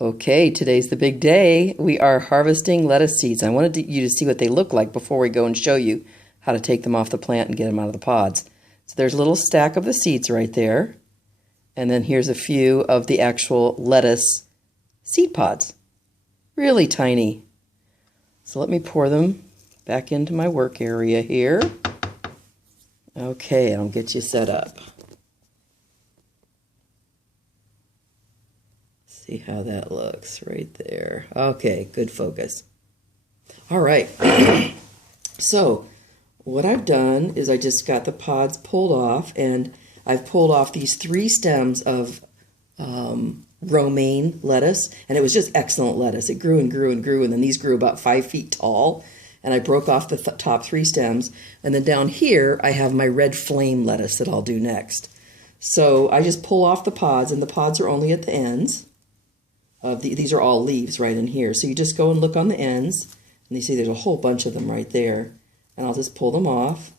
Okay, today's the big day. We are harvesting lettuce seeds. I wanted you to see what they look like before we go and show you how to take them off the plant and get them out of the pods. So there's a little stack of the seeds right there. And then here's a few of the actual lettuce seed pods. Really tiny. So let me pour them back into my work area here. Okay, I'll get you set up. See how that looks right there. Okay, good focus. All right. So what I've done is I just got the pods pulled off, and I've pulled off these 3 stems of romaine lettuce, and it was just excellent lettuce. It grew and grew and grew, and then these grew about 5 feet tall, and I broke off the top 3 stems, and then down here I have my red flame lettuce that I'll do next. So I just pull off the pods, and the pods are only at the ends. These are all leaves right in here. So you just go and look on the ends, and you see there's a whole bunch of them right there. And I'll just pull them off,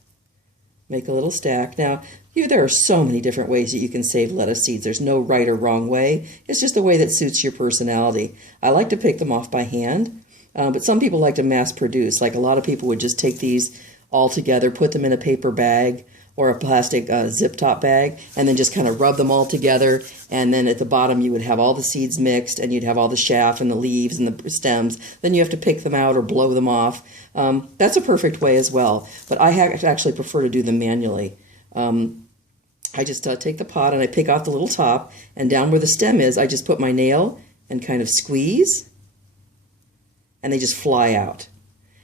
make a little stack. Now, there are so many different ways that you can save lettuce seeds. There's no right or wrong way. It's just a way that suits your personality. I like to pick them off by hand, but some people like to mass produce. Like a lot of people would just take these all together, put them in a paper bag or a plastic zip top bag, and then just kind of rub them all together, and then at the bottom you would have all the seeds mixed, and you'd have all the chaff and the leaves and the stems. Then you have to pick them out or blow them off. That's a perfect way as well, but I actually prefer to do them manually. I just take the pot and I pick off the little top, and down where the stem is, I just put my nail and kind of squeeze, and they just fly out.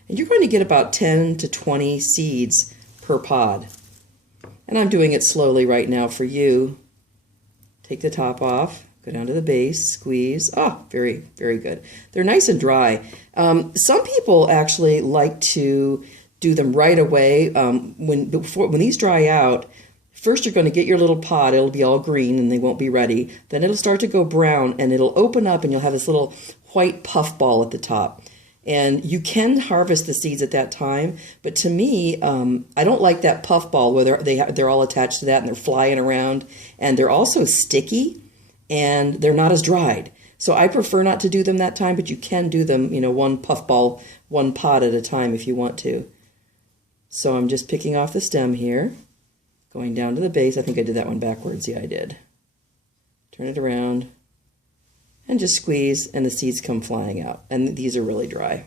And you're going to get about 10 to 20 seeds per pod. And I'm doing it slowly right now for you. Take the top off, go down to the base, squeeze. Oh, very, very good. They're nice and dry. Some people actually like to do them right away. When these dry out, first you're going to get your little pod. It'll be all green and they won't be ready. Then it'll start to go brown and it'll open up and you'll have this little white puff ball at the top. And you can harvest the seeds at that time, but to me, I don't like that puff ball where they're all attached to that and they're flying around, and they're also sticky and they're not as dried. So I prefer not to do them that time, but you can do them, one puff ball, one pod at a time if you want to. So I'm just picking off the stem here, going down to the base. I think I did that one backwards. Yeah, I did. Turn it around. And just squeeze, and the seeds come flying out. And these are really dry.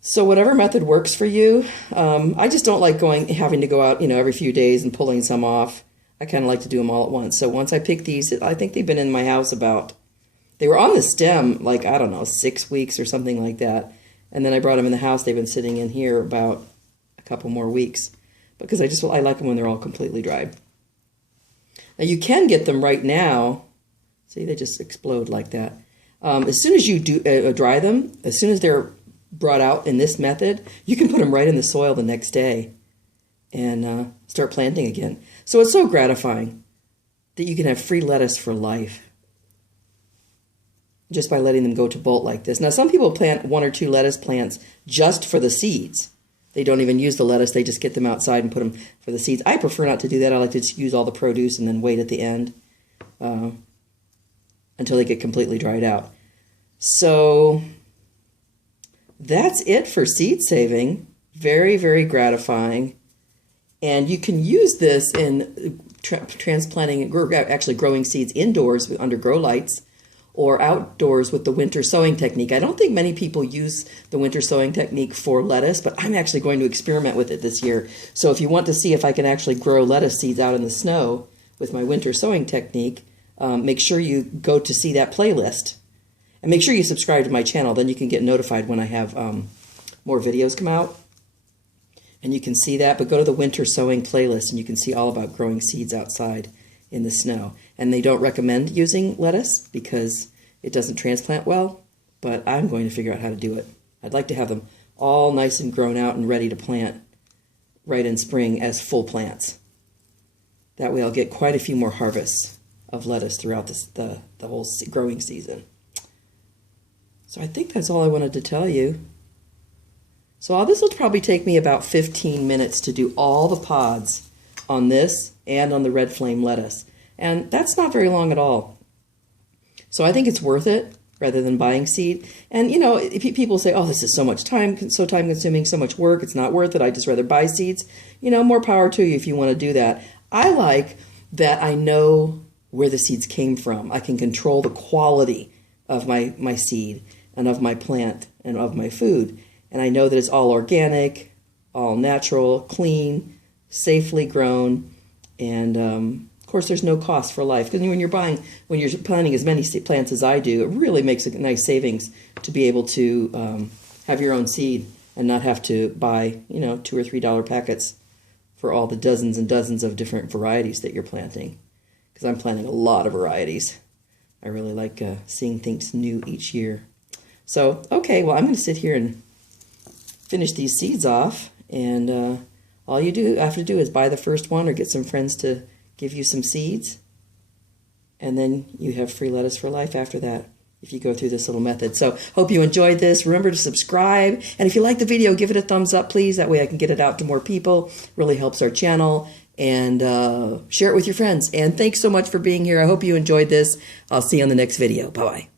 So whatever method works for you. I just don't like having to go out, every few days and pulling some off. I kind of like to do them all at once. So once I pick these, I think they've been in my house they were on the stem, like, I don't know, 6 weeks or something like that. And then I brought them in the house. They've been sitting in here about a couple more weeks. Because I like them when they're all completely dried. Now you can get them right now. See, they just explode like that. As soon as you dry them, as soon as they're brought out in this method, you can put them right in the soil the next day and start planting again. So it's so gratifying that you can have free lettuce for life just by letting them go to bolt like this. Now, some people plant 1 or 2 lettuce plants just for the seeds. They don't even use the lettuce. They just get them outside and put them for the seeds. I prefer not to do that. I like to just use all the produce and then wait at the end. Until they get completely dried out. So that's it for seed saving. Very, very gratifying. And you can use this in actually growing seeds indoors under grow lights or outdoors with the winter sowing technique. I don't think many people use the winter sowing technique for lettuce, but I'm actually going to experiment with it this year. So if you want to see if I can actually grow lettuce seeds out in the snow with my winter sowing technique, make sure you go to see that playlist. And make sure you subscribe to my channel. Then you can get notified when I have more videos come out. And you can see that. But go to the winter sowing playlist and you can see all about growing seeds outside in the snow. And they don't recommend using lettuce because it doesn't transplant well. But I'm going to figure out how to do it. I'd like to have them all nice and grown out and ready to plant right in spring as full plants. That way I'll get quite a few more harvests of lettuce throughout the whole growing season. So I think that's all I wanted to tell you. So this will probably take me about 15 minutes to do all the pods on this and on the red flame lettuce. And that's not very long at all. So I think it's worth it rather than buying seed. And, you know, if people say, oh, this is so much time, so time consuming, so much work, it's not worth it, I'd just rather buy seeds. You know, more power to you if you want to do that. I like that I know where the seeds came from. I can control the quality of my seed and of my plant and of my food. And I know that it's all organic, all natural, clean, safely grown, and of course there's no cost for life. Because when you're planting as many plants as I do, it really makes a nice savings to be able to have your own seed and not have to buy, you know, $2 or $3 packets for all the dozens and dozens of different varieties that you're planting. Because I'm planting a lot of varieties. I really like seeing things new each year. So, okay, well, I'm going to sit here and finish these seeds off, and all you have to do is buy the first one or get some friends to give you some seeds, and then you have free lettuce for life after that if you go through this little method. So hope you enjoyed this. Remember to subscribe, and if you like the video, give it a thumbs up, please. That way I can get it out to more people. Really helps our channel. And share it with your friends. And thanks so much for being here. I hope you enjoyed this. I'll see you on the next video. Bye-bye.